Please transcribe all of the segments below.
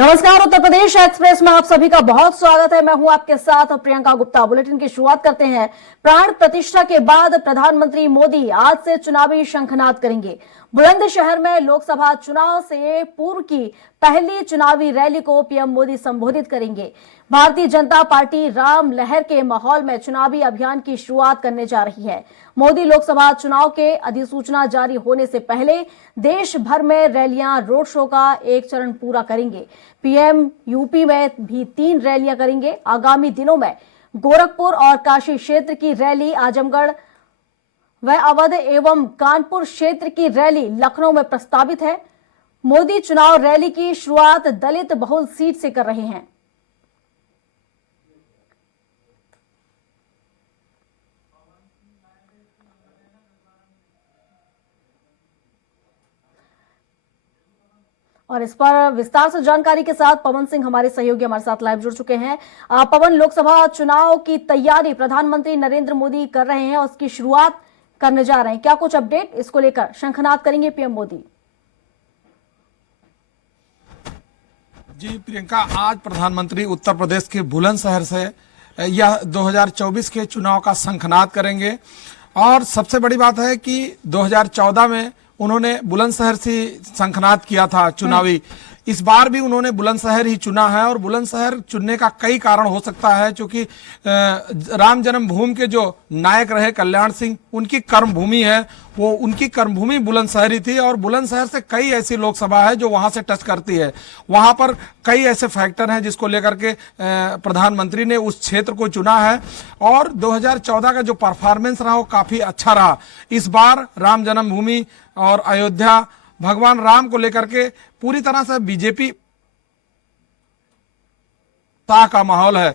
नमस्कार, उत्तर प्रदेश एक्सप्रेस में आप सभी का बहुत स्वागत है। मैं हूं आपके साथ प्रियंका गुप्ता। बुलेटिन की शुरुआत करते हैं। प्राण प्रतिष्ठा के बाद प्रधानमंत्री मोदी आज से चुनावी शंखनाद करेंगे। बुलंदशहर में लोकसभा चुनाव से पूर्व की पहली चुनावी रैली को पीएम मोदी संबोधित करेंगे। भारतीय जनता पार्टी राम लहर के माहौल में चुनावी अभियान की शुरुआत करने जा रही है। मोदी लोकसभा चुनाव के अधिसूचना जारी होने से पहले देश भर में रैलियां, रोड शो का एक चरण पूरा करेंगे। पीएम यूपी में भी 3 रैलियां करेंगे। आगामी दिनों में गोरखपुर और काशी क्षेत्र की रैली, आजमगढ़ व अवध एवं कानपुर क्षेत्र की रैली लखनऊ में प्रस्तावित है। मोदी चुनाव रैली की शुरुआत दलित बहुल सीट से कर रहे हैं। और इस पर विस्तार से जानकारी के साथ पवन सिंह हमारे सहयोगी हमारे साथ लाइव जुड़ चुके हैं। पवन, लोकसभा चुनाव की तैयारी प्रधानमंत्री नरेंद्र मोदी कर रहे हैं और उसकी शुरुआत करने जा रहे हैं। क्या कुछ अपडेट इसको लेकर शंखनाद करेंगे पीएम मोदी? जी प्रियंका, आज प्रधानमंत्री उत्तर प्रदेश के बुलंदशहर से यह 2024 के चुनाव का शंखनाद करेंगे। और सबसे बड़ी बात है कि 2014 में उन्होंने बुलंदशहर से शंखनाद किया था चुनावी। इस बार भी उन्होंने बुलंदशहर ही चुना है और बुलंदशहर चुनने का कई कारण हो सकता है, क्योंकि राम जन्मभूमि के जो नायक रहे कल्याण सिंह, उनकी कर्मभूमि है, वो उनकी कर्मभूमि बुलंदशहर ही थी। और बुलंदशहर से कई ऐसी लोकसभा है जो वहां से टच करती है। वहां पर कई ऐसे फैक्टर हैं जिसको लेकर के प्रधानमंत्री ने उस क्षेत्र को चुना है। और 2014 का जो परफॉर्मेंस रहा वो काफी अच्छा रहा। इस बार राम जन्मभूमि और अयोध्या, भगवान राम को लेकर के पूरी तरह से बीजेपी का माहौल है।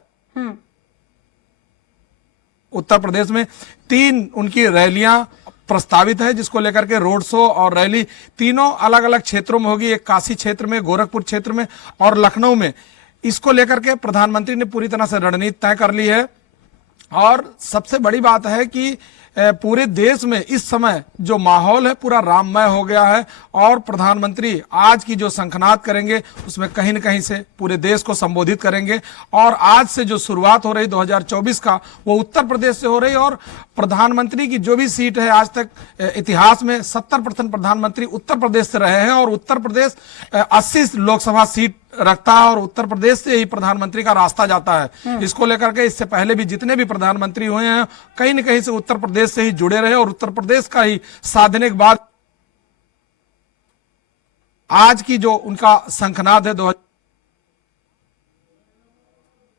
उत्तर प्रदेश में 3 उनकी रैलियां प्रस्तावित है, जिसको लेकर के रोड शो और रैली तीनों अलग अलग क्षेत्रों में होगी। एक काशी क्षेत्र में, गोरखपुर क्षेत्र में और लखनऊ में। इसको लेकर के प्रधानमंत्री ने पूरी तरह से रणनीति तय कर ली है। और सबसे बड़ी बात है कि पूरे देश में इस समय जो माहौल है पूरा राममय हो गया है। और प्रधानमंत्री आज की जो शंखनाद करेंगे उसमें कहीं न कहीं से पूरे देश को संबोधित करेंगे। और आज से जो शुरुआत हो रही 2024 का, वो उत्तर प्रदेश से हो रही। और प्रधानमंत्री की जो भी सीट है, आज तक इतिहास में 70% प्रधानमंत्री उत्तर प्रदेश से रहे हैं और उत्तर प्रदेश 80 लोकसभा सीट रखता है और उत्तर प्रदेश से ही प्रधानमंत्री का रास्ता जाता है। इसको लेकर के इससे पहले भी जितने भी प्रधानमंत्री हुए हैं कहीं न कहीं से उत्तर प्रदेश से ही जुड़े रहे और उत्तर प्रदेश का ही साधने के बाद आज की जो उनका शंखनाद है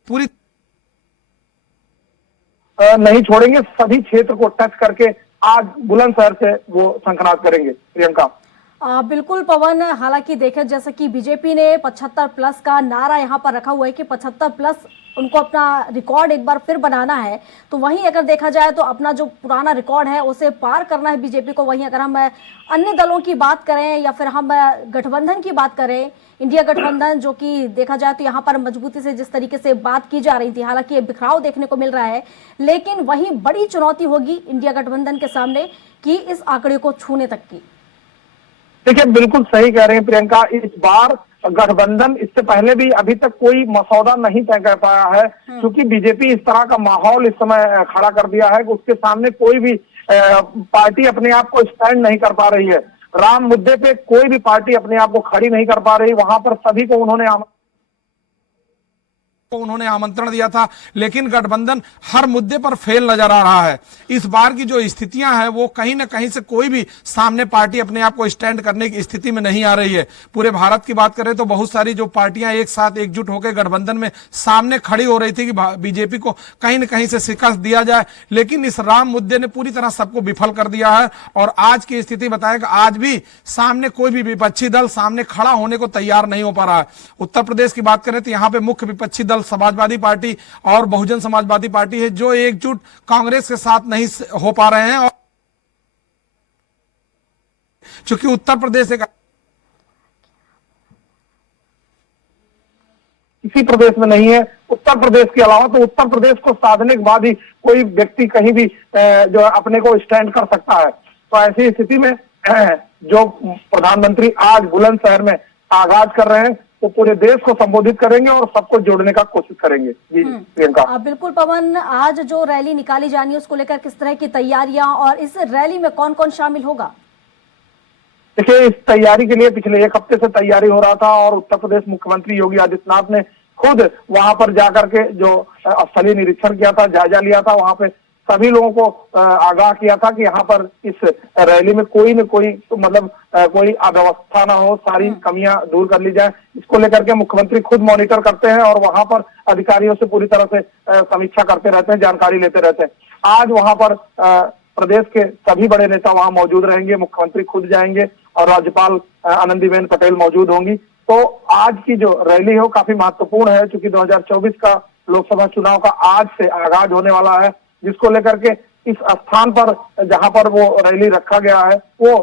पूरी नहीं छोड़ेंगे। सभी क्षेत्र को टच करके आज बुलंदशहर से वो शंखनाद करेंगे। प्रियंका, बिल्कुल पवन, हालांकि देखें जैसे कि बीजेपी ने 75+ का नारा यहाँ पर रखा हुआ है कि 75+ उनको अपना रिकॉर्ड एक बार फिर बनाना है। तो वहीं अगर देखा जाए तो अपना जो पुराना रिकॉर्ड है उसे पार करना है बीजेपी को। वहीं अगर हम अन्य दलों की बात करें या फिर हम गठबंधन की बात करें, इंडिया गठबंधन, जो कि देखा जाए तो यहाँ पर मजबूती से जिस तरीके से बात की जा रही थी, हालांकि ये बिखराव देखने को मिल रहा है, लेकिन वहीं बड़ी चुनौती होगी इंडिया गठबंधन के सामने कि इस आंकड़े को छूने तक की। देखिए, बिल्कुल सही कह रहे हैं प्रियंका। इस बार गठबंधन इससे पहले भी अभी तक कोई मसौदा नहीं तय कर पाया है, क्योंकि बीजेपी इस तरह का माहौल इस समय खड़ा कर दिया है कि उसके सामने कोई भी पार्टी अपने आप को स्टैंड नहीं कर पा रही है। राम मुद्दे पे कोई भी पार्टी अपने आप को खड़ी नहीं कर पा रही। वहां पर सभी को उन्होंने आमंत्रण दिया था, लेकिन गठबंधन हर मुद्दे पर फेल नजर आ रहा है। इस बार की जो स्थितियां हैं वो कहीं ना कहीं से कोई भी सामने पार्टी अपने आप को स्टैंड करने की स्थिति में नहीं आ रही है। पूरे भारत की बात करें तो बहुत सारी जो पार्टियां एक साथ एकजुट होकर गठबंधन में सामने खड़ी हो रही थी कि बीजेपी को कहीं ना कहीं से शिकस्त दिया जाए, लेकिन इस राम मुद्दे ने पूरी तरह सबको विफल कर दिया है। और आज की स्थिति बताए कि आज भी सामने कोई भी विपक्षी दल सामने खड़ा होने को तैयार नहीं हो पा रहा है। उत्तर प्रदेश की बात करें तो यहाँ पे मुख्य विपक्षी दल समाजवादी पार्टी और बहुजन समाजवादी पार्टी है, जो एकजुट कांग्रेस के साथ नहीं हो पा रहे हैं। और चूंकि उत्तर प्रदेश किसी प्रदेश में नहीं है, उत्तर प्रदेश के अलावा, तो उत्तर प्रदेश को साधने के बाद ही कोई व्यक्ति कहीं भी जो अपने को स्टैंड कर सकता है। तो ऐसी स्थिति में जो प्रधानमंत्री आज बुलंदशहर में आगाज कर रहे हैं, वो पूरे देश को संबोधित करेंगे और सबको जोड़ने का कोशिश करेंगे। जी प्रियंका। बिल्कुल पवन, आज जो रैली निकाली जानी है उसको लेकर किस तरह की तैयारियां और इस रैली में कौन कौन शामिल होगा? देखिए, इस तैयारी के लिए पिछले एक हफ्ते से तैयारी हो रहा था और उत्तर प्रदेश मुख्यमंत्री योगी आदित्यनाथ ने खुद वहां पर जाकर के जो स्थलीय निरीक्षण किया था, जायजा लिया था, वहां पे सभी लोगों को आगाह किया था कि यहाँ पर इस रैली में कोई न कोई मतलब कोई अव्यवस्था ना हो, सारी कमियां दूर कर ली जाए। इसको लेकर के मुख्यमंत्री खुद मॉनिटर करते हैं और वहां पर अधिकारियों से पूरी तरह से समीक्षा करते रहते हैं, जानकारी लेते रहते हैं। आज वहां पर प्रदेश के सभी बड़े नेता वहां मौजूद रहेंगे, मुख्यमंत्री खुद जाएंगे और राज्यपाल आनंदीबेन पटेल मौजूद होंगी। तो आज की जो रैली है वो काफी महत्वपूर्ण है, क्योंकि 2024 का लोकसभा चुनाव का आज से आगाज होने वाला है, जिसको लेकर के इस स्थान पर जहां पर वो रैली रखा गया है वो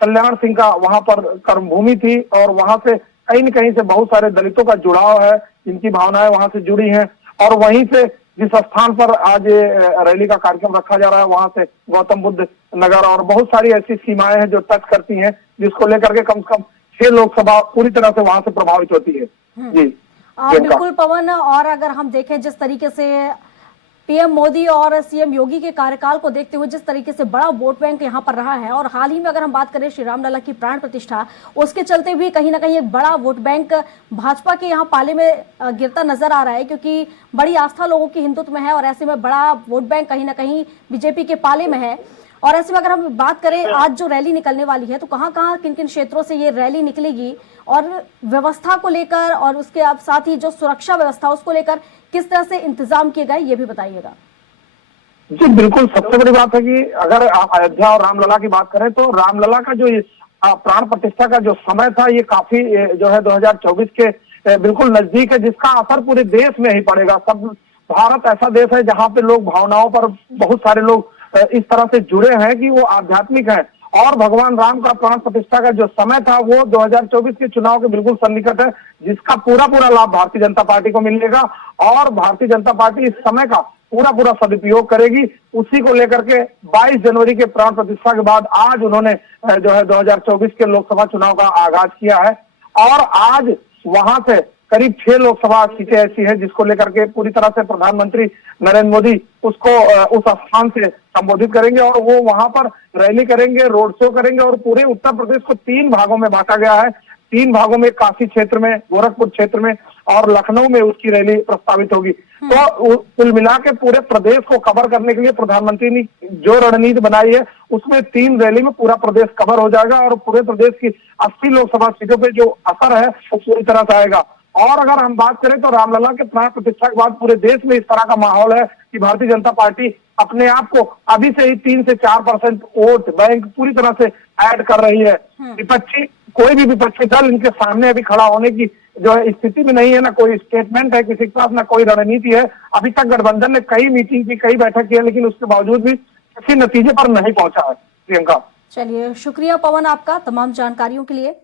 कल्याण सिंह का वहां पर कर्मभूमि थी और वहां से कहीं न कहीं से बहुत सारे दलितों का जुड़ाव है, जिनकी भावनाएं वहां से जुड़ी हैं। और वहीं से जिस स्थान पर आज रैली का कार्यक्रम रखा जा रहा है वहां से गौतम बुद्ध नगर और बहुत सारी ऐसी सीमाएं हैं जो टच करती हैं, जिसको लेकर के कम से कम 6 लोकसभा पूरी तरह से वहां से प्रभावित होती है। जी बिल्कुल पवन, और अगर हम देखें जिस तरीके से पीएम मोदी और सीएम योगी के कार्यकाल को देखते हुए जिस तरीके से बड़ा वोट बैंक यहाँ पर रहा है, और हाल ही में अगर हम बात करें श्री रामलला की प्राण प्रतिष्ठा, उसके चलते भी कहीं ना कहीं एक बड़ा वोट बैंक भाजपा के यहाँ पाले में गिरता नजर आ रहा है, क्योंकि बड़ी आस्था लोगों की हिंदुत्व में है और ऐसे में बड़ा वोट बैंक कहीं ना कहीं बीजेपी के पाले में है। और ऐसे में अगर हम बात करें आज जो रैली निकलने वाली है, तो कहाँ कहाँ किन किन क्षेत्रों से ये रैली निकलेगी और व्यवस्था को लेकर और उसके साथ ही जो सुरक्षा व्यवस्था उसको लेकर किस तरह से इंतजाम किए गए, ये भी बताइएगा। जी बिल्कुल, सबसे बड़ी बात है कि अगर आप अयोध्या और रामलला की बात करें तो रामलला का जो ये प्राण प्रतिष्ठा का जो समय था ये काफी जो है 2024 के बिल्कुल नजदीक है, जिसका असर पूरे देश में ही पड़ेगा। सब भारत ऐसा देश है जहाँ पे लोग भावनाओं पर बहुत सारे लोग इस तरह से जुड़े हैं कि वो आध्यात्मिक है। और भगवान राम का प्राण प्रतिष्ठा का जो समय था वो 2024 के चुनाव के बिल्कुल सन्निकट है, जिसका पूरा लाभ भारतीय जनता पार्टी को मिलेगा और भारतीय जनता पार्टी इस समय का पूरा सदुपयोग करेगी। उसी को लेकर के 22 जनवरी के प्राण प्रतिष्ठा के बाद आज उन्होंने जो है 2024 के लोकसभा चुनाव का आगाज किया है और आज वहां से करीब 6 लोकसभा सीटें ऐसी है जिसको लेकर के पूरी तरह से प्रधानमंत्री नरेंद्र मोदी उसको उस स्थान से संबोधित करेंगे और वो वहां पर रैली करेंगे, रोड शो करेंगे। और पूरे उत्तर प्रदेश को 3 भागों में बांटा गया है, 3 भागों में काशी क्षेत्र में, गोरखपुर क्षेत्र में और लखनऊ में उसकी रैली प्रस्तावित होगी। तो कुल मिला के पूरे प्रदेश को कवर करने के लिए प्रधानमंत्री ने जो रणनीति बनाई है उसमें 3 रैली में पूरा प्रदेश कवर हो जाएगा और पूरे प्रदेश की 80 लोकसभा सीटों पे जो असर है वो पूरी तरह से आएगा। और अगर हम बात करें तो रामलला के प्राण प्रतिष्ठा के बाद पूरे देश में इस तरह का माहौल है कि भारतीय जनता पार्टी अपने आप को अभी से ही 3 से 4% वोट बैंक पूरी तरह से ऐड कर रही है। विपक्षी कोई भी विपक्षी दल इनके सामने अभी खड़ा होने की जो है स्थिति में नहीं है, ना कोई स्टेटमेंट है किसी के पास, ना कोई रणनीति है। अभी तक गठबंधन ने कई मीटिंग की, कई बैठक की है, लेकिन उसके बावजूद भी किसी नतीजे पर नहीं पहुंचा है। प्रियंका, चलिए, शुक्रिया पवन आपका तमाम जानकारियों के लिए।